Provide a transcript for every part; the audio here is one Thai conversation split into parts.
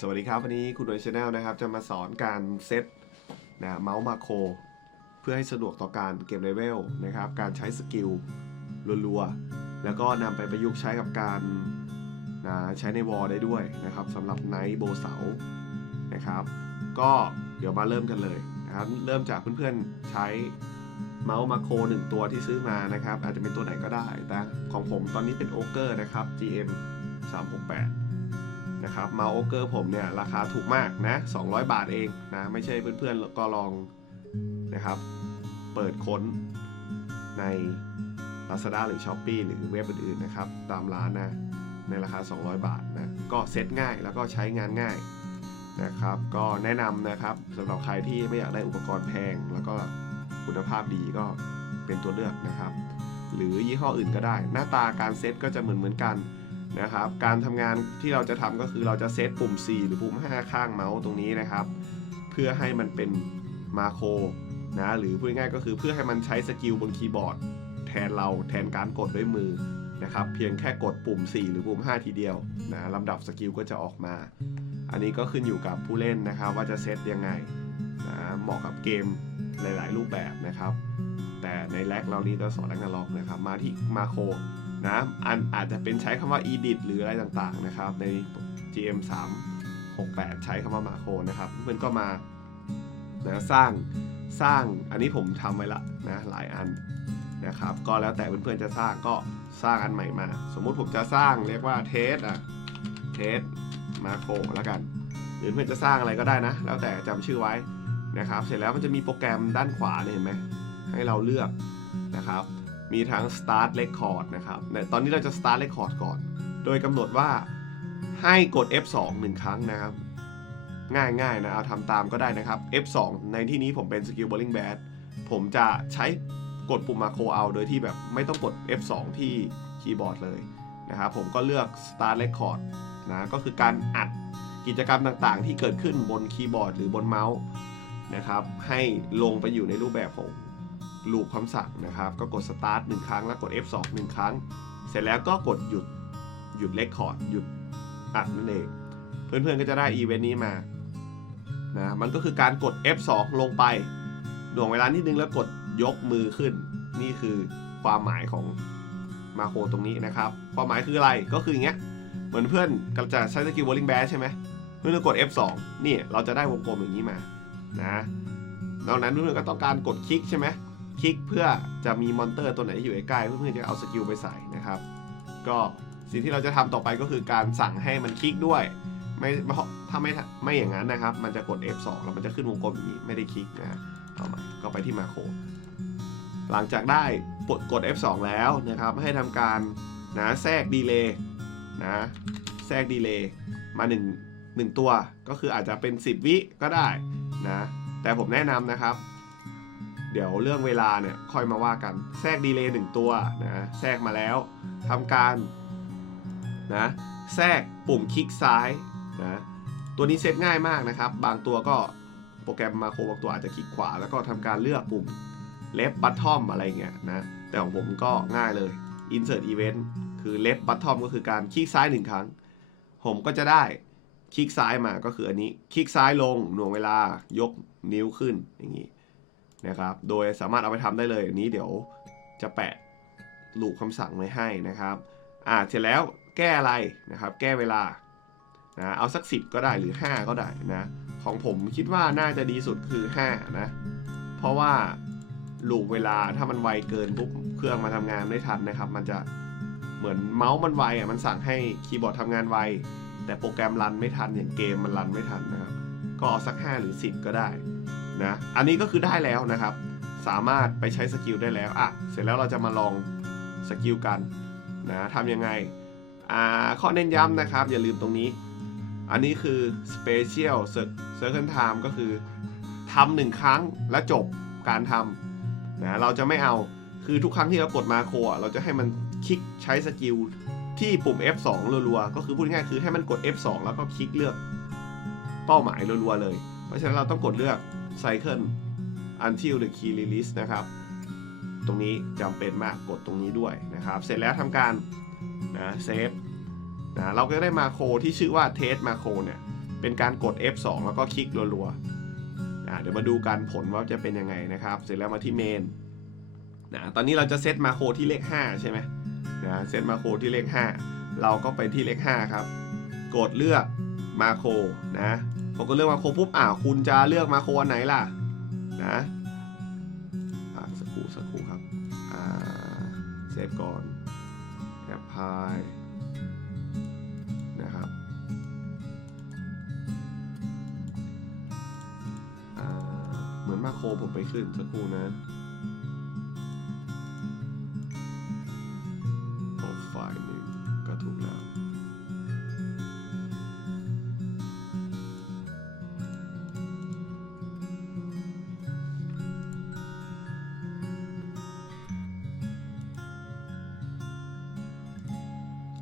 สวัสดีครับ วันนี้คุณโดยชาแนลนะครับ จะมาสอนการเซตนะเมาส์มาโครเพื่อให้สะดวกต่อการเก็บเลเวลนะครับ การใช้สกิลรัวๆ แล้วก็นำไปประยุกต์ใช้กับการนะใช้ในวอลได้ด้วยนะครับสำหรับไนท์โบเสานะครับ ก็เดี๋ยวมาเริ่มกันเลยนะครับ เริ่มจากเพื่อนๆใช้เมาส์มาโครหนึ่งตัวที่ซื้อมานะครับ อาจจะเป็นตัวไหนก็ได้แต่ของผมตอนนี้เป็นโอเกอร์นะครับ GM 368 นะครับเมาส์โอเกอร์ผมเนี่ยราคาถูกมากนะ200 บาทเองนะไม่ใช่เพื่อนๆก็ลองนะครับ เปิดค้นใน Lazada หรือ s h อ p e e หรือเว็บอื่นๆนะครับ ตามร้านนะ ในราคา 200 บาทนะ ก็เซ็ตง่ายแล้วก็ใช้งานง่ายนะครับ ก็แนะนำนะครับสำหรับใครที่ไม่อยากได้อุปกรณ์แพง แล้วก็คุณภาพดีก็เป็นตัวเลือกนะครับ หรือยี่ห้ออื่นก็ได้ หน้าตาการเซ็ตก็จะเหมือนเหมือนกัน นะครับ การทำงานที่เราจะทำก็คือเราจะเซตปุ่ม 4 หรือปุ่ม 5 ข้างเมาส์ตรงนี้นะครับ เพื่อให้มันเป็นมาโครนะหรือพูดง่ายก็คือเพื่อให้มันใช้สกิลบนคีย์บอร์ด แทนเราแทนการกดด้วยมือนะครับ เพียงแค่กดปุ่ม 4 หรือปุ่ม 5 ทีเดียวนะลำดับสกิลก็จะออกมา อันนี้ก็ขึ้นอยู่กับผู้เล่นนะครับ ว่าจะเซตยังไงนะเหมาะกับเกมหลาย ๆ รูปแบบนะครับ แต่ในแร็กเรานี้จะสอนแร็กนาล็อกนะครับ มาที่มาโคร นะอันอาจจะเป็นใช้คำว่า edit หรืออะไรต่างๆนะครับ ใน GM 3 68 ใช้คำว่า macro นะครับเพื่อนก็มานะสร้างสร้างอันนี้ผมทำไว้ละนะหลายอันนะครับ ก็แล้วแต่เพื่อนๆจะสร้างก็สร้างอันใหม่มา สมมุติผมจะสร้างเรียกว่าเทสอะเทสมาโครแล้วกัน หรือเพื่อนจะสร้างอะไรก็ได้นะ แล้วแต่จำชื่อไว้นะครับ เสร็จแล้วมันจะมีโปรแกรมด้านขวาเนี่ยเห็นไหมให้เราเลือกนะครับ มีทั้ง start record นะครับ ตอนนี้เราจะ start record ก่อน โดยกำหนดว่าให้กด F2 1 ครั้งนะครับ ง่ายๆนะ เอาทำตามก็ได้นะครับ F2 ในที่นี้ผมเป็น skill bowling bat ผมจะใช้กดปุ่มมาโครเอาโดยที่แบบไม่ต้องกด F2 ที่คีย์บอร์ดเลยนะครับ ผมก็เลือก start record นะ ก็คือการอัดกิจกรรมต่างๆ ที่เกิดขึ้นบนคีย์บอร์ดหรือบนเมาส์นะครับ ให้ลงไปอยู่ในรูปแบบของ ลูปคำสั่งนะครับ ก็กด start 1 ครั้งแล้วกด F2 1 ครั้ง เสร็จแล้วก็กดหยุดหยุดเลคคอร์ดหยุดอัดนั่นเอง เพื่อนๆก็จะได้อีเวนต์นี้มานะมันก็คือการกด F2 ลงไปหน่วงเวลานิดนึงแล้วกดยกมือขึ้น นี่คือความหมายของมาโครตรงนี้นะครับ ความหมายคืออะไรก็คืออย่างเงี้ยเหมือนเพื่อนกำลังจะใช้สกิล bowling bat ใช่ไหมเพื่อนก็กด F2 นี่เราจะได้วงกลมอย่างนี้มานะนอกนั้นเพื่อนๆก็ต้องการกดคลิกใช่ไหม คลิกเพื่อจะมีมอนเตอร์ตัวไหนที่อยู่ใกล้เพื่อนจะเอาสกิลไปใส่นะครับ ก็สิ่งที่เราจะทำต่อไปก็คือการสั่งให้มันคลิกด้วยไม่เพราะถ้าไม่ไม่อย่างนั้นนะครับ มันจะกด F2 แล้วมันจะขึ้นวงกลมอย่างนี้ไม่ได้คลิกนะเอาใหม่ก็ไปที่มาโครหลังจากได้กดกด F2 แล้วนะครับ ให้ทำการนะแทรกดีเลย์นะแทรกดีเลย์มา1 1 ตัวก็คืออาจจะเป็น 10 วิก็ได้นะแต่ผมแนะนำนะครับ เดี๋ยวเรื่องเวลาเนี่ยค่อยมาว่ากัน แทรกดีเลย์หนึ่งตัวนะแทรกมาแล้วทำการนะแทรกปุ่มคลิกซ้ายนะตัวนี้เซตง่ายมากนะครับ บางตัวก็โปรแกรมมาโครบางตัวอาจจะคลิกขวา แล้วก็ทำการเลือกปุ่ม left bottom อะไรเงี้ยนะแต่ของผมก็ง่ายเลย insert event คือ left bottom ก็คือการคลิกซ้ายหนึ่งครั้ง ผมก็จะได้คลิกซ้ายมาก็คืออันนี้ คลิกซ้ายลงหน่วงเวลายกนิ้วขึ้นอย่างนี้ นะครับ โดยสามารถเอาไปทำได้เลยอันนี้เดี๋ยวจะแปะลูกคำสั่งไว้ให้นะครับ อ่าเสร็จแล้วแก้อะไรนะครับ แก้เวลานะเอาสัก 10 ก็ได้หรือ 5 ก็ได้นะ ของผมคิดว่าน่าจะดีสุดคือ 5 นะ เพราะว่าลูกเวลาถ้ามันไวเกินปุ๊บเครื่องมาทำงานไม่ทันนะครับ มันจะเหมือนเมาส์มันไวอะมันสั่งให้คีย์บอร์ดทำงานไว แต่โปรแกรมรันไม่ทันอย่างเกมมันรันไม่ทันนะครับ ก็เอาสัก 5 หรือ 10 ก็ได้ นะอันนี้ก็คือได้แล้วนะครับ สามารถไปใช้สกิลได้แล้วอะเสร็จแล้วเราจะมาลองสกิลกันนะทำยังไงอ่าข้อเน้นย้ำนะครับ อย่าลืมตรงนี้ อันนี้คือ special circle time ก็คือทำหนึ่งครั้งแล้วจบการทำนะเราจะไม่เอาคือทุกครั้งที่เรากดมาโครอะเราจะให้มันคลิกใช้สกิลที่ปุ่ม F2 รัวๆ ก็คือพูดง่ายๆคือให้มันกด F2 แล้วก็คลิกเลือกเป้าหมายรัวๆเลย เพราะฉะนั้นเราต้องกดเลือก cycle until the key release นะครับ ตรงนี้จำเป็นมากกดตรงนี้ด้วยนะครับ เสร็จแล้วทำการนะเซฟนะเราก็ได้มาโครที่ชื่อว่า test มาโครเนี่ย เป็นการกด F2 แล้วก็คลิกรัวๆอะเดี๋ยวมาดูกันผลว่าจะเป็นยังไงนะครับ เสร็จแล้วมาที่เมนนะตอนนี้เราจะเซตมาโครที่เลข 5 ใช่ไหมนะเซตมาโครที่เลข 5 เราก็ไปที่เลข 5 ครับ กดเลือกมาโครนะ ผมก็เลือกมาโคปุ๊บอ่าคุณจะเลือกมาโคอันไหนล่ะนะอะสักครู่สักครู่ครับอ่าเซฟก่อนแอปพลายนะครับอ่าเหมือนมาโคผมไปขึ้นสักครู่นะ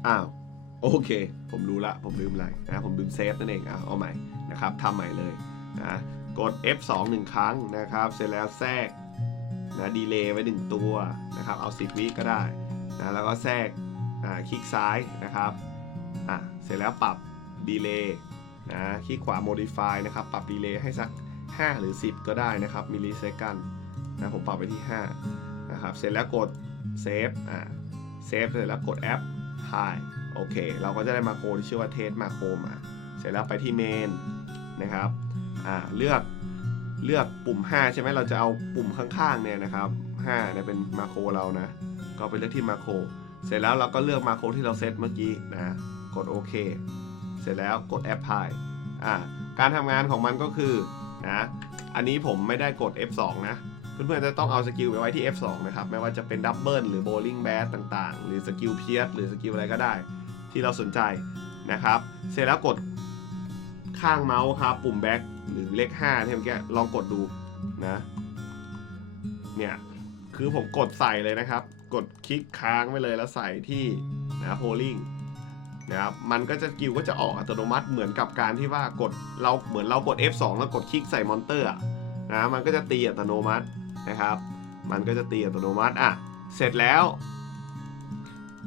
อ้าวโอเค ผมรู้ละผมลืมอะไรนะผมลืมเซฟนั่นเองอะเอาใหม่นะครับทำใหม่เลยนะกด F2 หนึ่งครั้งนะครับ เสร็จแล้วแทรกนะดีเลย์ไว้หนึ่งตัวนะครับ เอา 10 วิก็ได้นะแล้วก็แทรกอ่าคลิกซ้ายนะครับอะเสร็จแล้วปรับดีเลย์นะคลิกขวา modify นะครับ ปรับดีเลย์ให้สัก 5 หรือ 10 ก็ได้นะครับมิลลิเซคันนะผมปรับไปที่5นะครับเสร็จแล้วกดเซฟอ่าเซฟเสร็จแล้วกดแอป Hi โอเค เราก็จะได้มาโครที่ชื่อว่าเทสมาโครมา เสร็จแล้วไปที่เมนนะครับอ่าเลือกเลือกปุ่ม 5 ใช่ไหมเราจะเอาปุ่มข้างๆเนี่ยนะครับ5เนี่ยเป็นมาโครเรานะ ก็ไปเลือกที่มาโครเสร็จแล้วเราก็เลือกมาโครที่เราเซตเมื่อกี้นะกดโอเคเสร็จแล้วกด Apply อ่าการทำงานของมันก็คือนะอันนี้ผมไม่ได้กด F2 นะ เพื่อนๆจะต้องเอาสกิลไปไว้ที่ F2 นะครับ ไม่ว่าจะเป็นดับเบิลหรือโบลิ่งแบดต่างๆ หรือสกิลเพียสหรือสกิลอะไรก็ได้ ที่เราสนใจนะครับ เสร็จแล้วกดข้างเมาส์ครับปุ่มแบ็คหรือเลข5ที่เมื่อกี้ลองกดดูนะเนี่ยคือผมกดใส่เลยนะครับ กดคลิกค้างไว้เลยแล้วใส่ที่นะโพลิงนะครับมันก็จะสกิลก็จะออกอัตโนมัติเหมือนกับการที่ว่ากดเราเหมือนเรากด F2 แล้วกดคลิกใส่มอนเตอร์นะมันก็จะตีอัตโนมัติ นะครับ มันก็จะตีอัตโนมัติอะเสร็จแล้ว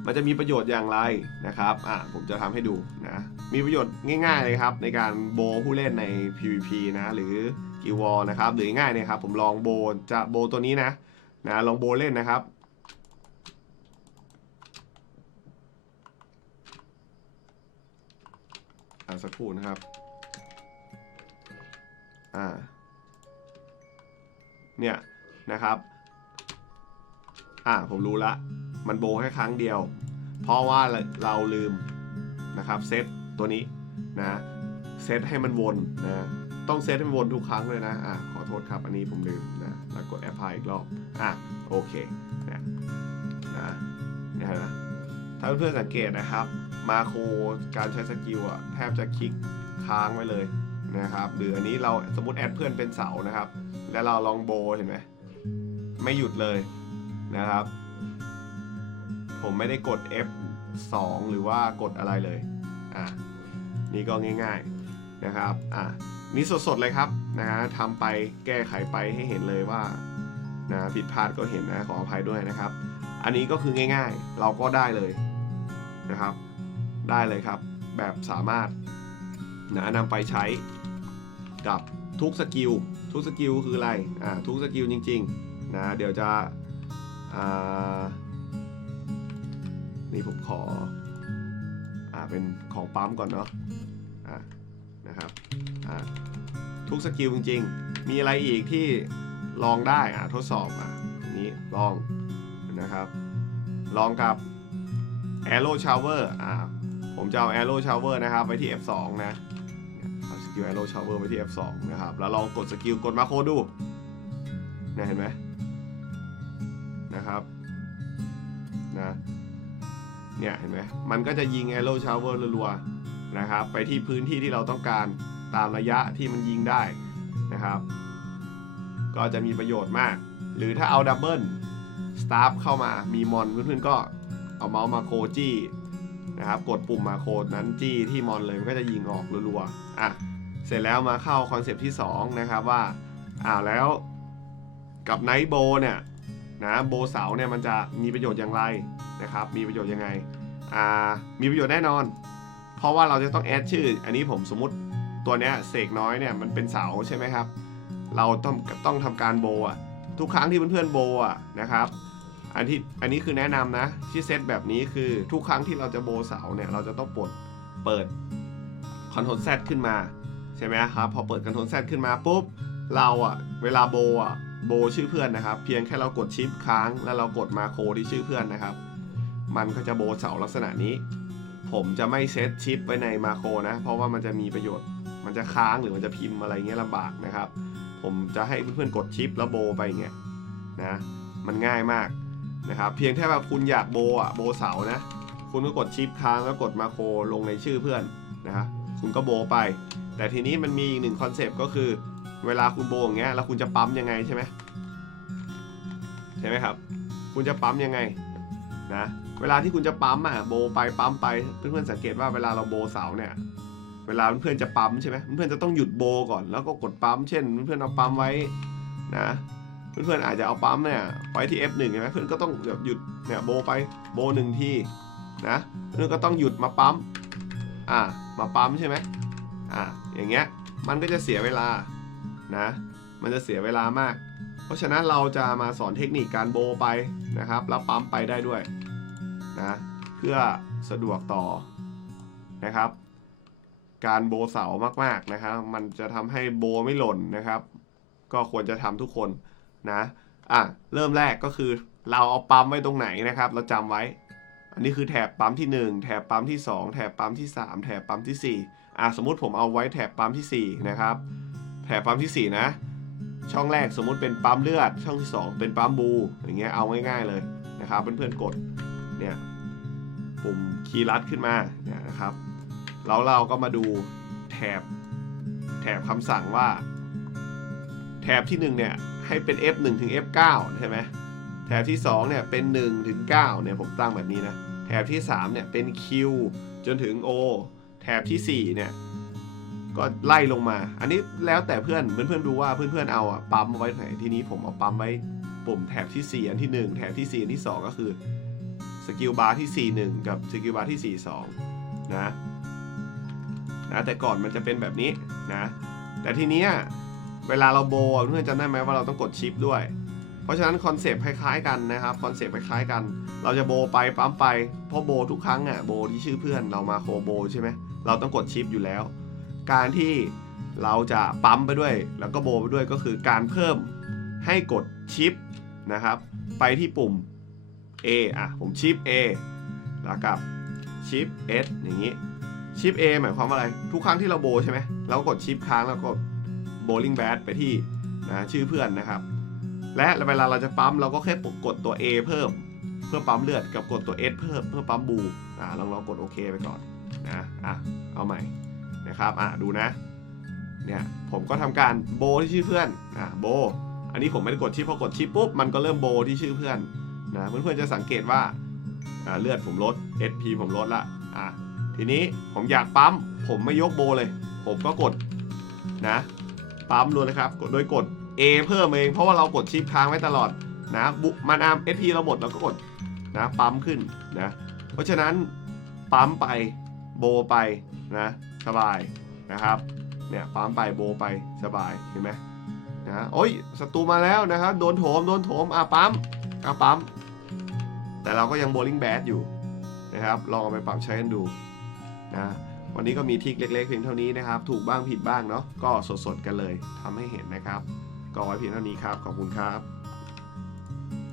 มันจะมีประโยชน์อย่างไรนะครับอะผมจะทำให้ดูนะมีประโยชน์ง่ายๆเลยครับ ในการโบผู้เล่นใน PVP นะหรือกิวอลนะครับหรือง่ายเนี่ยครับผมลองโบจะโบตัวนี้นะนะลองโบเล่นนะครับอะสักครู่นะครับ อ่า เนี่ย นะครับ อ่าผมรู้ละ มันโบแค่ครั้งเดียว เพราะว่าเราลืมนะครับเซตตัวนี้นะเซตให้มันวนนะต้องเซตให้มันวนทุกครั้งเลยนะอ่าขอโทษครับอันนี้ผมลืมนะแล้วกด apply อีกรอบอะโอเคนะนะเนี่ยนไหมถ้าเพื่อนๆสังเกตนะครับมาโครการใช้สกิลอะแทบจะคลิกค้างไว้เลยนะครับหรืออันนี้เราสมมติแอดเพื่อนเป็นเสานะครับ แล้วเราลองโบเห็นไหม ไม่หยุดเลยนะครับ ผมไม่ได้กด F2 หรือว่ากดอะไรเลยอะนี่ก็ง่ายๆนะครับอะนี่สดๆเลยครับนะฮะทำไปแก้ไขไปให้เห็นเลยว่านะผิดพลาดก็เห็นนะขออภัยด้วยนะครับ อันนี้ก็คือง่ายๆ เราก็ได้เลยนะครับ ได้เลยครับ แบบสามารถนะนำไปใช้กับทุกสกิลทุกสกิลคืออะไรอ่าทุกสกิลจริง ๆ นะเดี๋ยวจะนี่ผมขออ่าเป็นของปั๊มก่อนเนาะอ่านะครับอ่าทุกสกิลจริงๆ มีอะไรอีกที่ลองได้อ่าทดสอบอ่านี้ลองนะครับ ลองกับ Arrow Shower อ่าผมจะเอา Arrow Shower นะครับไว้ที่ F2 นะเอาสกิล Arrow Shower ไว้ที่ F2 นะครับ แล้วลองกดสกิลกดมาโคดูนี่ยเห็นไหม นะครับนะเนี่ยเห็นไหมมันก็จะยิง Arrow Shower รัวๆนะครับไปที่พื้นที่ที่เราต้องการตามระยะที่มันยิงได้นะครับ ก็จะมีประโยชน์มาก หรือถ้าเอาดับเบิลสตาฟเข้ามามีมอนเพื่อนๆก็เอาเมาส์มาโคจี้นะครับกดปุ่มมาโคนั้นจี้ที่มอนเลยมันก็จะยิงออกรัวๆอะเสร็จแล้วมาเข้าคอนเซปต์ที่ 2 นะครับว่าอ้าวแล้วกับไนท์โบเนี่ย นะโบเสาเนี่ยมันจะมีประโยชน์อย่างไรนะครับมีประโยชน์ยังไงอ่ามีประโยชน์แน่นอน เพราะว่าเราจะต้องแอดชื่อ อันนี้ผมสมมติตัวเนี้ยเสกน้อยเนี่ยมันเป็นเสาใช่ไหมครับ เราต้องต้องทำการโบว์อะทุกครั้งที่เพื่อนๆโบว์อะนะครับอันที่อันนี้คือแนะนำนะที่เซตแบบนี้คือทุกครั้งที่เราจะโบเสาเนี่ยเราจะต้องปลดเปิดคอนโทรลแซขึ้นมาใช่ไหมครับพอเปิดคอนโทรลแซขึ้นมาปุ๊บเราอะเวลาโบว์อะ โบชื่อเพื่อนนะครับ เพียงแค่เรากดชิปค้าง แล้วเรากดมาโคที่ชื่อเพื่อนนะครับ มันก็จะโบเสาลักษณะนี้ ผมจะไม่เซตชิปไว้ในมาโคนะ เพราะว่ามันจะมีประโยชน์ มันจะค้างหรือมันจะพิมพ์อะไรเงี้ยลำบากนะครับ ผมจะให้เพื่อนๆกดชิปแล้วโบไปเงี้ยนะ มันง่ายมากนะครับ เพียงแค่ว่าคุณอยากโบว์อะโบเสานะ คุณก็กดชิปค้างแล้วกดมาโคลงในชื่อเพื่อนนะครับคุณก็โบไป แต่ทีนี้มันมีอีกหนึ่งคอนเซปต์ก็คือ เวลาคุณโบอย่างเงี้ยแล้วคุณจะปั๊มยังไงใช่ไหมใช่ไหมครับ คุณจะปั๊มยังไงนะเวลาที่คุณจะปั๊มอะโบไปปั๊มไปเพื่อนๆสังเกตว่าเวลาเราโบเสาเนี่ยเวลาเพื่อนๆจะปั๊มใช่ไหมเพื่อนๆจะต้องหยุดโบก่อนแล้วก็กดปั๊มเช่น เพื่อนๆเอาปั๊มไว้นะเพื่อนๆอาจจะเอาปั๊มเนี่ยไว้ที่ F1 ใช่ไหมเพื่อนก็ต้องแบบหยุดเนี่ยโบไปโบหนึ่งทีนะเพื่อนก็ต้องหยุดมาปั๊มอ่ามาปั๊มใช่ไหมอ่าอย่างเงี้ยมันก็จะเสียเวลา นะ มันจะเสียเวลามาก เพราะฉะนั้นเราจะมาสอนเทคนิคการโบไปนะครับ แล้วปั๊มไปได้ด้วยนะเพื่อสะดวกต่อนะครับ การโบเสามากๆนะครับมันจะทำให้โบไม่หล่นนะครับ ก็ควรจะทำทุกคนนะอะเริ่มแรกก็คือเราเอาปั๊มไว้ตรงไหนนะครับ เราจำไว้ อันนี้คือแถบปั๊มที่ 1 แถบปั๊มที่ 2 แถบปั๊มที่ 3 แถบปั๊มที่4อะสมมุติผมเอาไว้แถบปั๊มที่ 4 นะครับ แถบปั๊มที่ 4 นะ ช่องแรกสมมุติเป็นปั๊มเลือด ช่องที่ 2 เป็นปั๊มบูอย่างเงี้ยเอาง่ายๆเลยนะครับเพื่อนๆกดเนี่ยปุ่มคีย์ลัดขึ้นมาเนี่ยนะครับแล้วเราก็มาดูแถบแถบคำสั่งว่า แถบที่1เนี่ยให้เป็น F1 ถึง F9 ใช่ไหมแถบที่2เนี่ยเป็น1ถึง9เนี่ยผมตั้งแบบนี้นะแถบที่3เนี่ยเป็น Q จนถึง O แถบทีสี่4เนี่ย ก็ไล่ลงมา อันนี้แล้วแต่เพื่อนเพื่อนๆดูว่าเพื่อนๆเอาอะปั๊มไว้ไหนทีนี้ผมเอาปั๊มไว้ปุ่มแถบทีสี่ 4 อันที่ 1 แถบที่ 4 อันที่ 2 ก็คือสกิลบาร์ที่ 4 1 กับสกิลบาร์ที่ 4 2 นะนะแต่ก่อนมันจะเป็นแบบนี้นะแต่ทีนี้เวลาเราโบว์เพื่อนจำได้ไหมว่าเราต้องกดชิปด้วย เพราะฉะนั้นคอนเซปต์คล้ายๆกันนะครับคอนเซปต์คล้ายๆกัน เราจะโบว์ไปปั๊มไปเพราะโบว์ทุกครั้งอะโบว์ที่ชื่อเพื่อนเรามาโคโบว์ใช่ไหมเราต้องกดชิปอยู่แล้ว การที่เราจะปั๊มไปด้วย แล้วก็โบว์ไปด้วยก็คือการเพิ่มให้กดชิปนะครับ ไปที่ปุ่ม A อะผมชิป A แล้วกับชิป S อย่างนี้ชิป A หมายความว่าอะไร ทุกครั้งที่เราโบว์ใช่ไหมเราก็กดชิปค้างแล้วก็โบลิ่งแบดไปที่นะชื่อเพื่อนนะครับ และเวลาเราจะปั๊มเราก็แค่กดตัว A เพิ่ม เพื่อปั๊มเลือดกับกดตัว S เพิ่มเพื่อปั๊มบูอ่าลองลองกดโอเคไปก่อนนะอะเอาใหม่ นะครับอะดูนะเนี่ยผมก็ทำการโบที่ชื่อเพื่อนอะโบ อันนี้ผมไม่ได้กดชิปพอกดชิปปุ๊บมันก็เริ่มโบที่ชื่อเพื่อนนะเพื่อนๆจะสังเกตว่าอ่าเลือดผมลด SP ผมลดละอะทีนี้ผมอยากปั๊มผมไม่ยกโบเลย ผมก็กดนะปั๊มเลยนะครับกดโดยกด A เพิ่มเอง เพราะว่าเรากดชิปค้างไว้ตลอดนะบุมันอาม SP เราหมดเราก็กดนะปั๊มขึ้นนะเพราะฉะนั้นปั๊มไปโบไปนะ สบายนะครับ เนี่ยปั๊มไปโบไปสบายเห็นไหมนะโอ้ยศัตรูมาแล้วนะครับ โดนโถมโดนโถมอะปั๊มอะปั๊ม แต่เราก็ยังโบลิ่งแบดอยู่นะครับ ลองเอาไปปรับใช้กันดูนะวันนี้ก็มีทิกเล็ก ๆ เพียงเท่านี้นะครับ ถูกบ้างผิดบ้างเนาะก็สดๆกันเลยทำให้เห็นนะครับ ก็ไว้เพียงเท่านี้ครับ ขอบคุณครับ